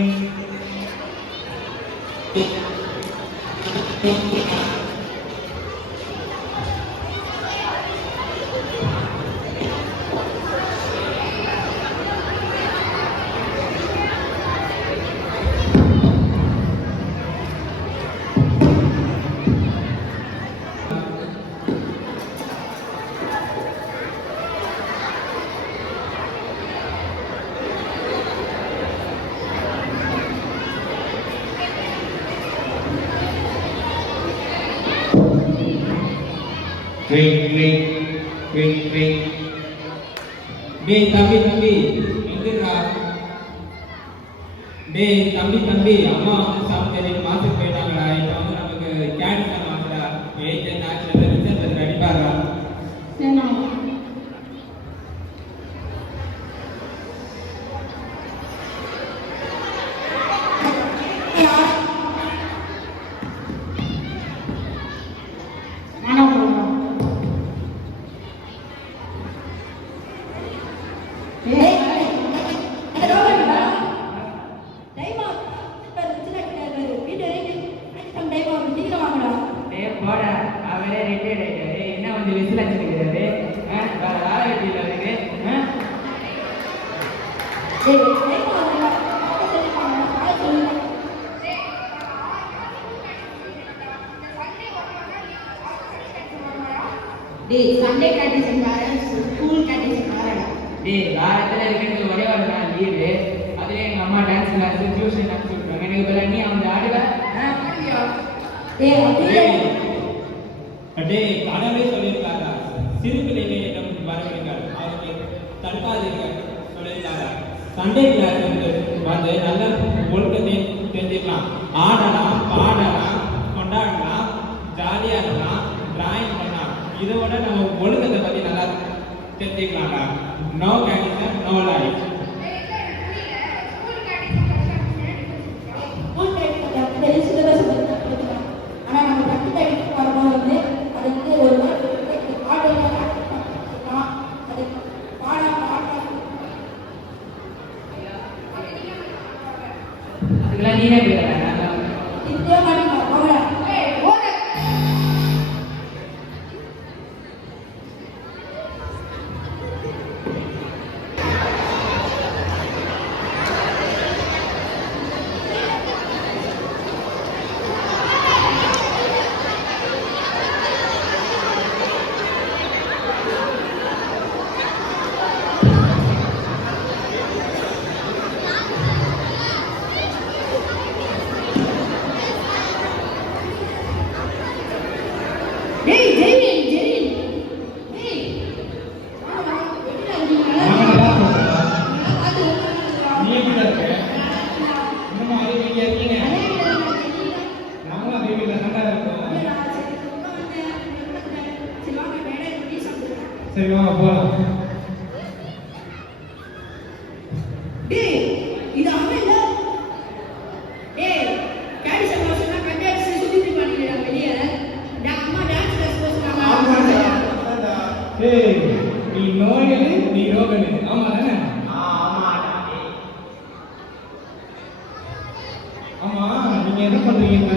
டேய் தம்பி எங்கடா? டேய் தம்பி அம்மா வந்து சாப்பிட்டு மாத்துக்கு போயிட்டாங்கடா. இப்போ வந்து நமக்கு கேன்சர் மாத்துடா. 8th நேஷனல் ரிசல்ட் அடிப்பாரா? சண்டே கண்டிஷன் பாரு, ஸ்கூல் கண்டிஷன் பாருடா. வாரத்தில் இருக்கிறது ஒரே ஒரு நாள் லீவு. அதுலேயே எங்கள் அம்மா டான்ஸ் கிளாஸ் டியூஷன் அனுப்பிச்சு விட்ருவாங்க. எனக்கு இப்போ நீ அவங்க ஆடுவேன். கடவுளே சொல்லியிருக்காரா, சிறு பிள்ளைகளிடம் வரவிடுங்கள், அவர்களை தடுக்காதீர்கள் சொல்லியிருக்காரா. சண்டே கிளாஸ் வந்து நல்ல ஒழுக்கத்தை தெரிஞ்சுக்கலாம். ஆடலாம், பாடலாம், கொண்டாடலாம், ஜாலியாக இருக்கலாம், டிராயிங் பண்ணலாம். இதோட நம்ம ஒழுக்கத்தை பற்றி நல்லா தெரிஞ்சுக்கலாம்டா. No condition no life. அதுக்கெல்லாம் நீனே போயிடலாம். சரி வாங்க போலாம். நீ நோயலு நீ ரோகனு. ஆமா தானே? ஆமா நீங்க என்ன பண்றீங்க?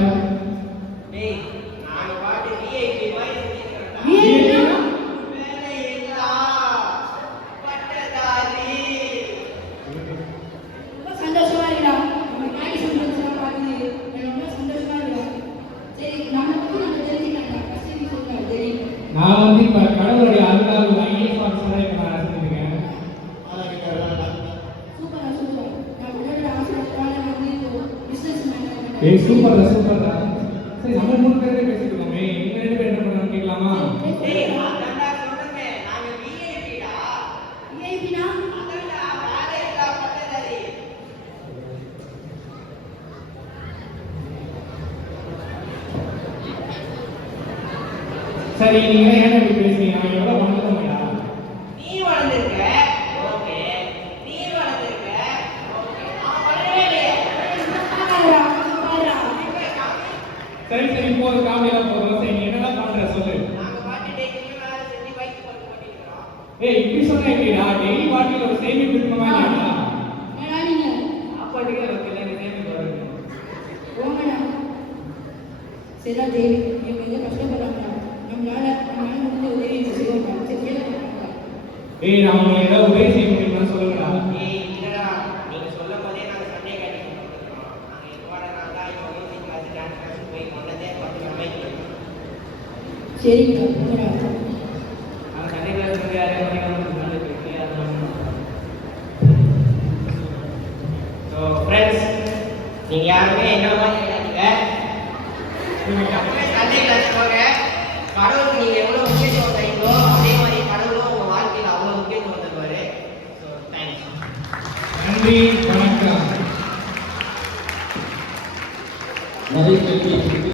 நான் வந்து இப்போ கடவுளுடைய அருளால் ஒரு ஐஏஎஸ் ஆஃபீஸராக இப்போ நான் ரசிச்சிருக்கேன். சூப்பர்டா. சரி நம்ம 3 பேரே பேசிட்டு இருக்கோமே, நீங்க 2 பேர் என்ன பண்ணணும் கேட்கலாமா? சரி நீங்க ஏன் இப்படி பேசுறீங்க? நான் எவ்வளவு வளர்ந்தோம்டா. நீ வளர்ந்திருக்க. ஓகே. நீ வளர்ந்திருக்க. ஓகே. நான் வளரவே இல்லையே. சரி போற காமெடியா போறோம். சரி நீ என்னடா பண்ற சொல்லு. நாங்க பாட்டி டெய்லி வேலை செஞ்சு பைக் போட்டுக்கிறோம். இப்படி சொன்னா எப்படிடா? டெய்லி பாட்டில ஒரு சேமிப்பு இருக்குமா இல்லையா? சாப்பாட்டுக்கே வைக்கல. சரிடா தேவி, இவங்க எங்க கஷ்டப்படுறாங்க, நம்மளால முடிஞ்ச உதவி செய்வோம்டா. சரி கேளுங்க. ஏய், நான் உங்களுக்கு ஏதாவது உதவி செய்ய முடியுமா சொல்லுங்கடா. ஏய் இல்லடா, நீங்க சொல்லும் போதே நாங்க சண்டே கேட்டீங்க கொடுத்துருக்கோம். நாங்க எதுவான நாள் தான் இப்போ மியூசிக் கிளாஸ் டான்ஸ் கிளாஸ் போய் கொண்டதே 10 ரூபாய்க்கு. சரிங்கடா போங்கடா. அந்த சண்டே கிளாஸ் வந்து யாரே பண்ணிக்கலாம் நடந்துருக்கு அதெல்லாம். ஸோ ஃப்ரெண்ட்ஸ், நீங்கள் யாருமே என்ன மாதிரி